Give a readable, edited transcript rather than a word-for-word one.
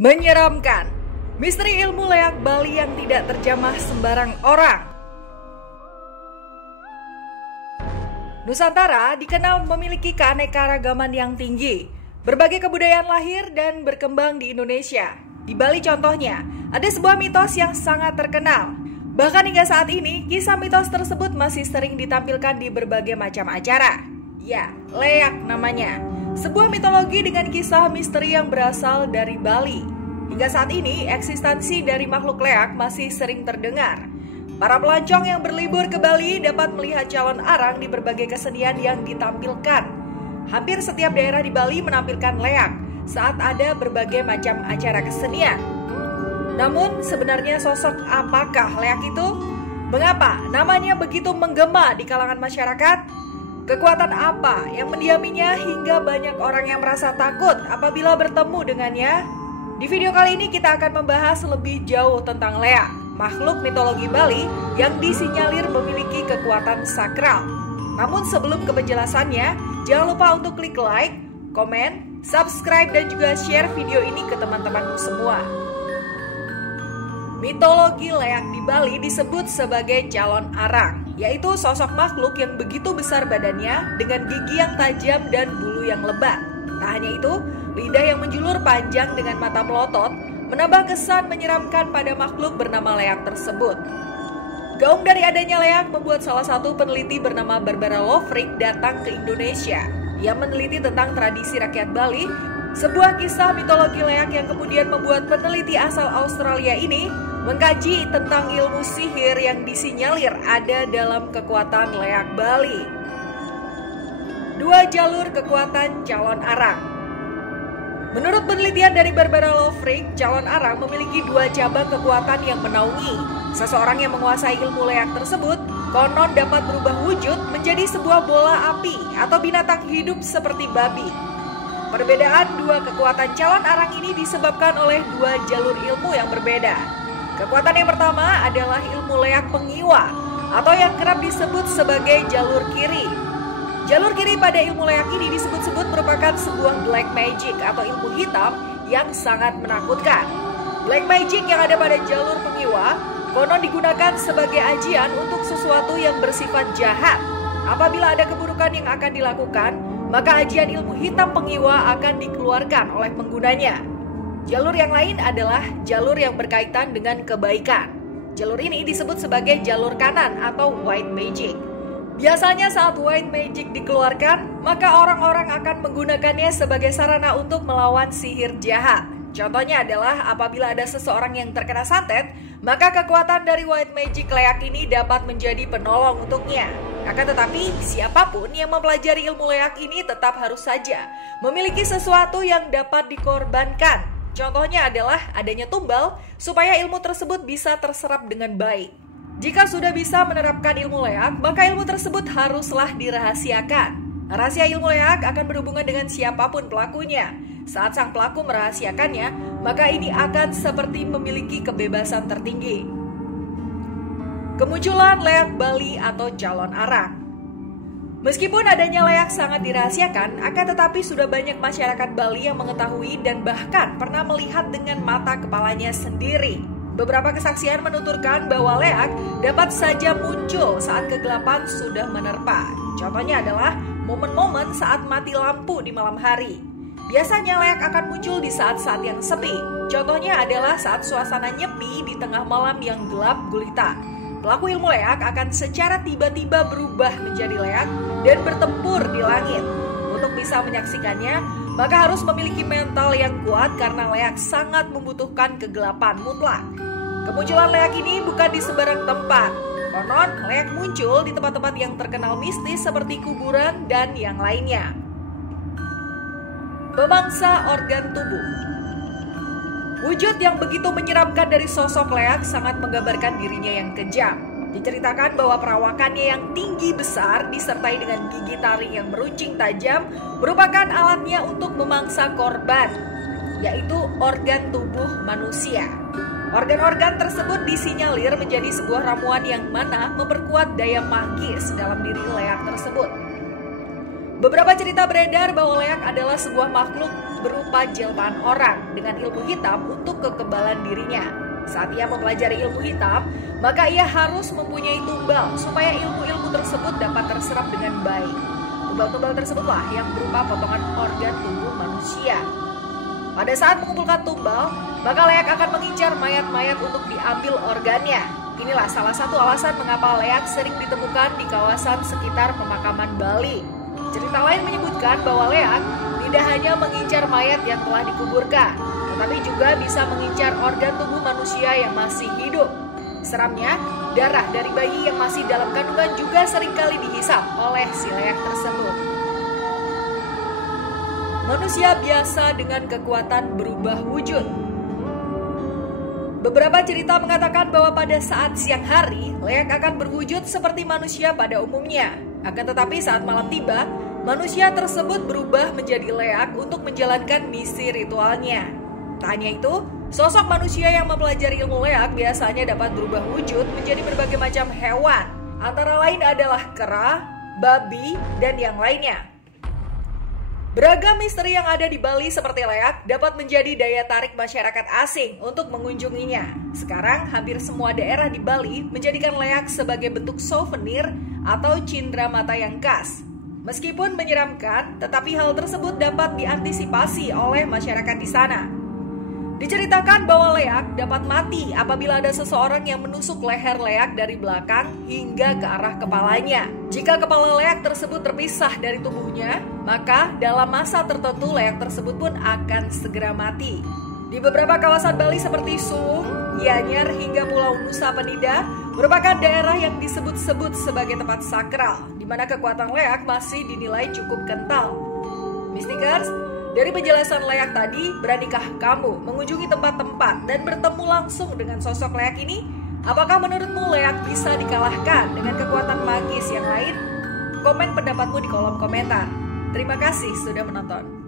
Menyeramkan, misteri ilmu leak Bali yang tidak terjamah sembarang orang. Nusantara dikenal memiliki keanekaragaman yang tinggi. Berbagai kebudayaan lahir dan berkembang di Indonesia. Di Bali contohnya, ada sebuah mitos yang sangat terkenal. Bahkan hingga saat ini, kisah mitos tersebut masih sering ditampilkan di berbagai macam acara. Ya, leak namanya. Sebuah mitologi dengan kisah misteri yang berasal dari Bali. Hingga saat ini, eksistensi dari makhluk leak masih sering terdengar. Para pelancong yang berlibur ke Bali dapat melihat calon arang di berbagai kesenian yang ditampilkan. Hampir setiap daerah di Bali menampilkan leak saat ada berbagai macam acara kesenian. Namun, sebenarnya sosok apakah leak itu? Mengapa namanya begitu menggema di kalangan masyarakat? Kekuatan apa yang mendiaminya hingga banyak orang yang merasa takut apabila bertemu dengannya? Di video kali ini kita akan membahas lebih jauh tentang leak, makhluk mitologi Bali yang disinyalir memiliki kekuatan sakral. Namun sebelum ke penjelasannya, jangan lupa untuk klik like, komen, subscribe, dan juga share video ini ke teman-temanmu semua. Mitologi leak di Bali disebut sebagai calon arang, yaitu sosok makhluk yang begitu besar badannya dengan gigi yang tajam dan bulu yang lebat. Tak hanya itu, lidah yang menjulur panjang dengan mata melotot menambah kesan menyeramkan pada makhluk bernama leak tersebut. Gaung dari adanya leak membuat salah satu peneliti bernama Barbara Lofrick datang ke Indonesia. Ia meneliti tentang tradisi rakyat Bali, sebuah kisah mitologi leak yang kemudian membuat peneliti asal Australia ini mengkaji tentang ilmu sihir yang disinyalir ada dalam kekuatan leak Bali. 2 jalur kekuatan calon arang. Menurut penelitian dari Barbara Lofrick, calon arang memiliki 2 cabang kekuatan yang menaungi. Seseorang yang menguasai ilmu leak tersebut konon dapat berubah wujud menjadi sebuah bola api atau binatang hidup seperti babi. Perbedaan 2 kekuatan calon arang ini disebabkan oleh 2 jalur ilmu yang berbeda. Kekuatan yang pertama adalah ilmu leak pengiwa atau yang kerap disebut sebagai jalur kiri. Jalur kiri pada ilmu leak ini disebut-sebut merupakan sebuah black magic atau ilmu hitam yang sangat menakutkan. Black magic yang ada pada jalur pengiwa konon digunakan sebagai ajian untuk sesuatu yang bersifat jahat. Apabila ada keburukan yang akan dilakukan, maka ajian ilmu hitam pengiwa akan dikeluarkan oleh penggunanya. Jalur yang lain adalah jalur yang berkaitan dengan kebaikan. Jalur ini disebut sebagai jalur kanan atau white magic. Biasanya saat white magic dikeluarkan, maka orang-orang akan menggunakannya sebagai sarana untuk melawan sihir jahat. Contohnya adalah apabila ada seseorang yang terkena santet, maka kekuatan dari white magic leak ini dapat menjadi penolong untuknya. Akan tetapi, siapapun yang mempelajari ilmu leak ini tetap harus saja memiliki sesuatu yang dapat dikorbankan. Contohnya adalah adanya tumbal supaya ilmu tersebut bisa terserap dengan baik. Jika sudah bisa menerapkan ilmu leak, maka ilmu tersebut haruslah dirahasiakan. Rahasia ilmu leak akan berhubungan dengan siapapun pelakunya. Saat sang pelaku merahasiakannya, maka ini akan seperti memiliki kebebasan tertinggi. Kemunculan leak Bali atau calon arang. Meskipun adanya leak sangat dirahasiakan, akan tetapi sudah banyak masyarakat Bali yang mengetahui dan bahkan pernah melihat dengan mata kepalanya sendiri. Beberapa kesaksian menuturkan bahwa leak dapat saja muncul saat kegelapan sudah menerpa. Contohnya adalah momen-momen saat mati lampu di malam hari. Biasanya leak akan muncul di saat-saat yang sepi. Contohnya adalah saat suasana nyepi di tengah malam yang gelap gulita. Pelaku ilmu leak akan secara tiba-tiba berubah menjadi leak dan bertempur di langit. Untuk bisa menyaksikannya, maka harus memiliki mental yang kuat karena leak sangat membutuhkan kegelapan mutlak. Kemunculan leak ini bukan di sembarang tempat. Konon, leak muncul di tempat-tempat yang terkenal mistis seperti kuburan dan yang lainnya. Pemangsa organ tubuh. Wujud yang begitu menyeramkan dari sosok leak sangat menggambarkan dirinya yang kejam. Diceritakan bahwa perawakannya yang tinggi besar disertai dengan gigi taring yang meruncing tajam merupakan alatnya untuk memangsa korban, yaitu organ tubuh manusia. Organ-organ tersebut disinyalir menjadi sebuah ramuan yang mana memperkuat daya magis dalam diri leak tersebut. Beberapa cerita beredar bahwa leak adalah sebuah makhluk berupa jelmaan orang dengan ilmu hitam untuk kekebalan dirinya. Saat ia mempelajari ilmu hitam, maka ia harus mempunyai tumbal supaya ilmu-ilmu tersebut dapat terserap dengan baik. Tumbal-tumbal tersebutlah yang berupa potongan organ tubuh manusia. Pada saat mengumpulkan tumbal, maka leak akan mengincar mayat-mayat untuk diambil organnya. Inilah salah satu alasan mengapa leak sering ditemukan di kawasan sekitar pemakaman Bali. Cerita lain menyebutkan bahwa leak tidak hanya mengincar mayat yang telah dikuburkan, tetapi juga bisa mengincar organ tubuh manusia yang masih hidup. Seramnya, darah dari bayi yang masih dalam kandungan juga seringkali dihisap oleh si leak tersebut. Manusia biasa dengan kekuatan berubah wujud. Beberapa cerita mengatakan bahwa pada saat siang hari, leak akan berwujud seperti manusia pada umumnya. Akan tetapi saat malam tiba, manusia tersebut berubah menjadi leak untuk menjalankan misi ritualnya. Tak hanya itu, sosok manusia yang mempelajari ilmu leak biasanya dapat berubah wujud menjadi berbagai macam hewan. Antara lain adalah kera, babi, dan yang lainnya. Beragam misteri yang ada di Bali seperti leak dapat menjadi daya tarik masyarakat asing untuk mengunjunginya. Sekarang, hampir semua daerah di Bali menjadikan leak sebagai bentuk souvenir atau cindera mata yang khas. Meskipun menyeramkan, tetapi hal tersebut dapat diantisipasi oleh masyarakat di sana. Diceritakan bahwa leak dapat mati apabila ada seseorang yang menusuk leher leak dari belakang hingga ke arah kepalanya. Jika kepala leak tersebut terpisah dari tubuhnya, maka dalam masa tertentu leak tersebut pun akan segera mati. Di beberapa kawasan Bali seperti Suwung, Gianyar hingga Pulau Nusa Penida merupakan daerah yang disebut-sebut sebagai tempat sakral, di mana kekuatan leak masih dinilai cukup kental. Mistikers, dari penjelasan leak tadi, beranikah kamu mengunjungi tempat-tempat dan bertemu langsung dengan sosok leak ini? Apakah menurutmu leak bisa dikalahkan dengan kekuatan magis yang lain? Komen pendapatmu di kolom komentar. Terima kasih sudah menonton.